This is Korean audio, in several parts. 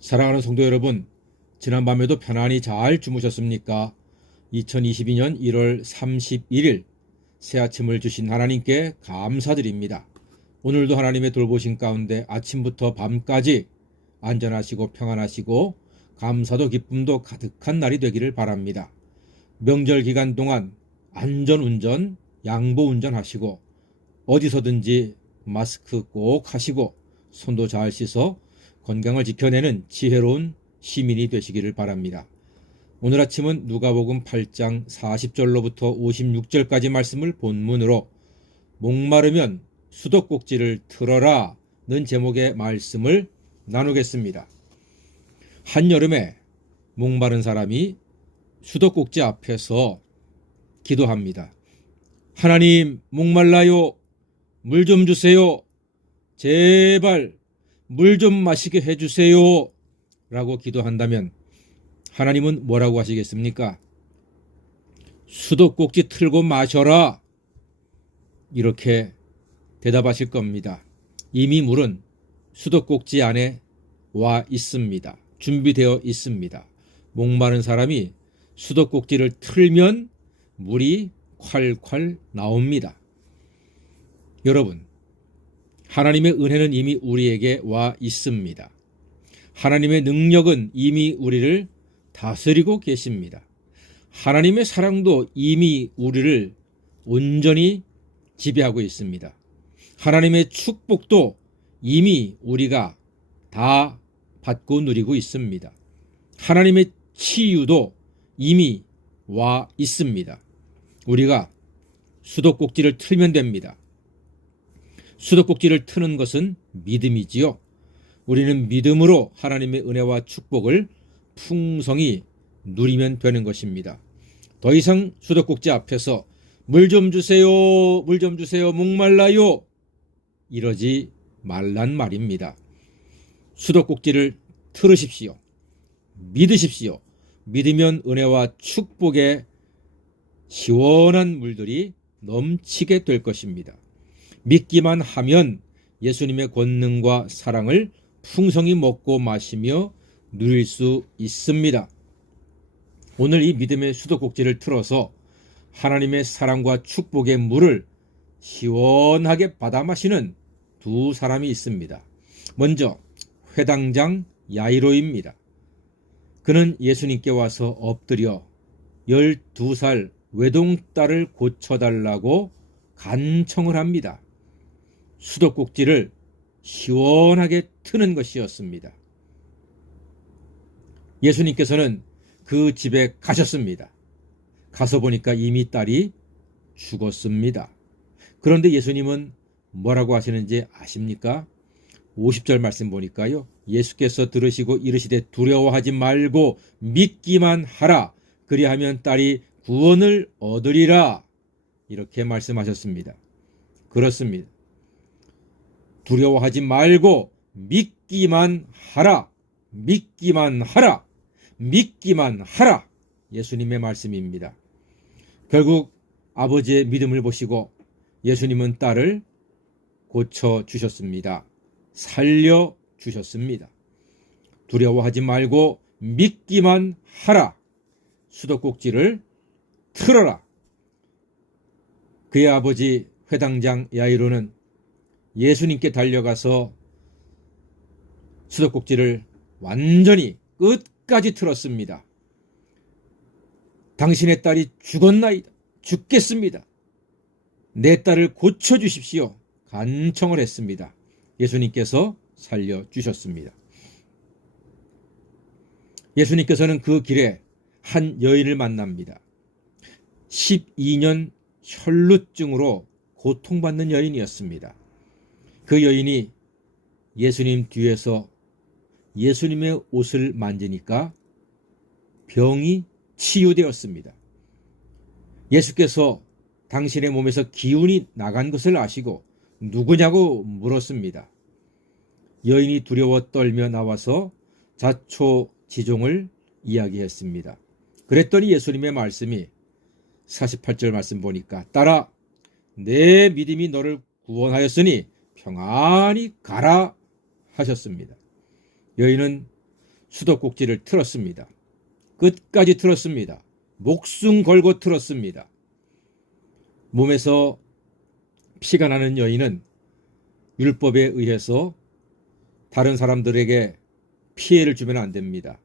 사랑하는 성도 여러분, 지난밤에도 편안히 잘 주무셨습니까? 2022년 1월 31일 새 아침을 주신 하나님께 감사드립니다. 오늘도 하나님의 돌보심 가운데 아침부터 밤까지 안전하시고 평안하시고 감사도 기쁨도 가득한 날이 되기를 바랍니다. 명절 기간 동안 안전운전, 양보운전 하시고 어디서든지 마스크 꼭 하시고 손도 잘 씻어 건강을 지켜내는 지혜로운 시민이 되시기를 바랍니다. 오늘 아침은 누가복음 8장 40절로부터 56절까지 말씀을 본문으로 목마르면 수도꼭지를 틀어라 는 제목의 말씀을 나누겠습니다. 한여름에 목마른 사람이 수도꼭지 앞에서 기도합니다. 하나님, 목말라요. 물 좀 주세요. 제발 물 좀 마시게 해주세요. 라고 기도한다면 하나님은 뭐라고 하시겠습니까? 수도꼭지 틀고 마셔라. 이렇게 대답하실 겁니다. 이미 물은 수도꼭지 안에 와 있습니다. 준비되어 있습니다. 목마른 사람이 수도꼭지를 틀면 물이 콸콸 나옵니다. 여러분, 하나님의 은혜는 이미 우리에게 와 있습니다. 하나님의 능력은 이미 우리를 다스리고 계십니다. 하나님의 사랑도 이미 우리를 온전히 지배하고 있습니다. 하나님의 축복도 이미 우리가 다 받고 누리고 있습니다. 하나님의 치유도 이미 와 있습니다. 우리가 수도꼭지를 틀면 됩니다. 수도꼭지를 트는 것은 믿음이지요. 우리는 믿음으로 하나님의 은혜와 축복을 풍성히 누리면 되는 것입니다. 더 이상 수도꼭지 앞에서 물 좀 주세요, 물 좀 주세요, 목말라요. 이러지 말란 말입니다. 수도꼭지를 틀으십시오. 믿으십시오. 믿으면 은혜와 축복의 시원한 물들이 넘치게 될 것입니다. 믿기만 하면 예수님의 권능과 사랑을 풍성히 먹고 마시며 누릴 수 있습니다. 오늘 이 믿음의 수도꼭지를 틀어서 하나님의 사랑과 축복의 물을 시원하게 받아 마시는 두 사람이 있습니다. 먼저 회당장 야이로입니다. 그는 예수님께 와서 엎드려 12살 외동딸을 고쳐달라고 간청을 합니다. 수도꼭지를 시원하게 트는 것이었습니다. 예수님께서는 그 집에 가셨습니다. 가서 보니까 이미 딸이 죽었습니다. 그런데 예수님은 뭐라고 하시는지 아십니까? 50절 말씀 보니까요. 예수께서 들으시고 이르시되 두려워하지 말고 믿기만 하라. 그리하면 딸이 구원을 얻으리라. 이렇게 말씀하셨습니다. 그렇습니다. 두려워하지 말고 믿기만 하라. 믿기만 하라. 믿기만 하라. 예수님의 말씀입니다. 결국 아버지의 믿음을 보시고 예수님은 딸을 고쳐주셨습니다. 살려주셨습니다. 두려워하지 말고 믿기만 하라. 수도꼭지를 틀어라. 그의 아버지 회당장 야이로는 예수님께 달려가서 수도꼭지를 완전히 끝까지 틀었습니다. 당신의 딸이 죽었나이다. 죽겠습니다. 내 딸을 고쳐주십시오. 간청을 했습니다. 예수님께서 살려주셨습니다. 예수님께서는 그 길에 한 여인을 만납니다. 12년 혈루증으로 고통받는 여인이었습니다. 그 여인이 예수님 뒤에서 예수님의 옷을 만지니까 병이 치유되었습니다. 예수께서 당신의 몸에서 기운이 나간 것을 아시고 누구냐고 물었습니다. 여인이 두려워 떨며 나와서 자초지종을 이야기했습니다. 그랬더니 예수님의 말씀이 48절 말씀 보니까 딸아, 내 믿음이 너를 구원하였으니 평안히 가라 하셨습니다. 여인은 수도꼭지를 틀었습니다. 끝까지 틀었습니다. 목숨 걸고 틀었습니다. 몸에서 피가 나는 여인은 율법에 의해서 다른 사람들에게 피해를 주면 안 됩니다.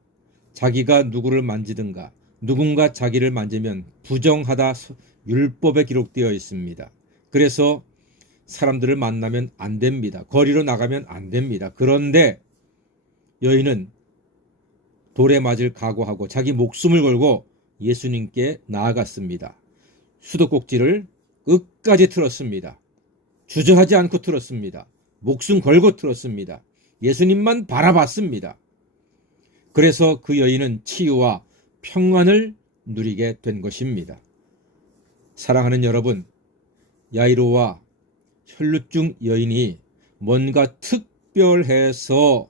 자기가 누구를 만지든가 누군가 자기를 만지면 부정하다 율법에 기록되어 있습니다. 그래서 사람들을 만나면 안 됩니다. 거리로 나가면 안 됩니다. 그런데 여인은 돌에 맞을 각오하고 자기 목숨을 걸고 예수님께 나아갔습니다. 수도꼭지를 끝까지 틀었습니다. 주저하지 않고 틀었습니다. 목숨 걸고 틀었습니다. 예수님만 바라봤습니다. 그래서 그 여인은 치유와 평안을 누리게 된 것입니다. 사랑하는 여러분, 야이로와 혈루증 여인이 뭔가 특별해서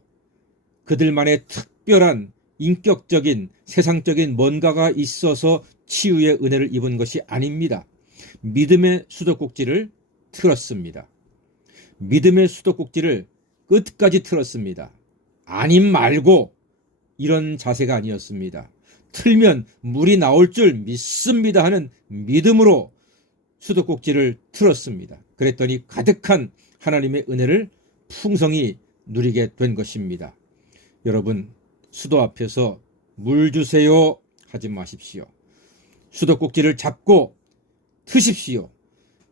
그들만의 특별한 인격적인 세상적인 뭔가가 있어서 치유의 은혜를 입은 것이 아닙니다. 믿음의 수도꼭지를 틀었습니다. 믿음의 수도꼭지를 끝까지 틀었습니다. 아님 말고 이런 자세가 아니었습니다. 틀면 물이 나올 줄 믿습니다 하는 믿음으로 수도꼭지를 틀었습니다. 그랬더니 가득한 하나님의 은혜를 풍성히 누리게 된 것입니다. 여러분, 수도 앞에서 물 주세요 하지 마십시오. 수도꼭지를 잡고 트십시오.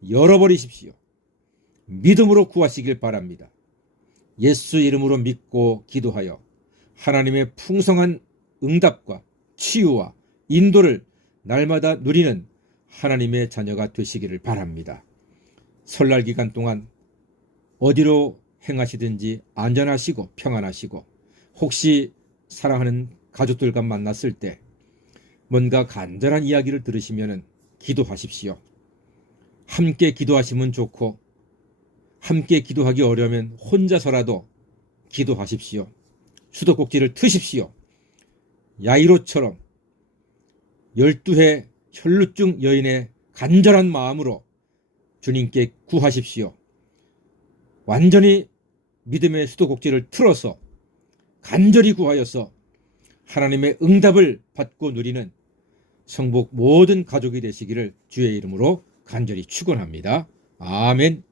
열어버리십시오. 믿음으로 구하시길 바랍니다. 예수 이름으로 믿고 기도하여 하나님의 풍성한 응답과 치유와 인도를 날마다 누리는 하나님의 자녀가 되시기를 바랍니다. 설날 기간 동안 어디로 행하시든지 안전하시고 평안하시고, 혹시 사랑하는 가족들과 만났을 때 뭔가 간절한 이야기를 들으시면 기도하십시오. 함께 기도하시면 좋고, 함께 기도하기 어려우면 혼자서라도 기도하십시오. 수도꼭지를 트십시오. 야이로처럼 12해 혈루증 여인의 간절한 마음으로 주님께 구하십시오. 완전히 믿음의 수도꼭지를 틀어서 간절히 구하여서 하나님의 응답을 받고 누리는 성복 모든 가족이 되시기를 주의 이름으로 간절히 축원합니다. 아멘.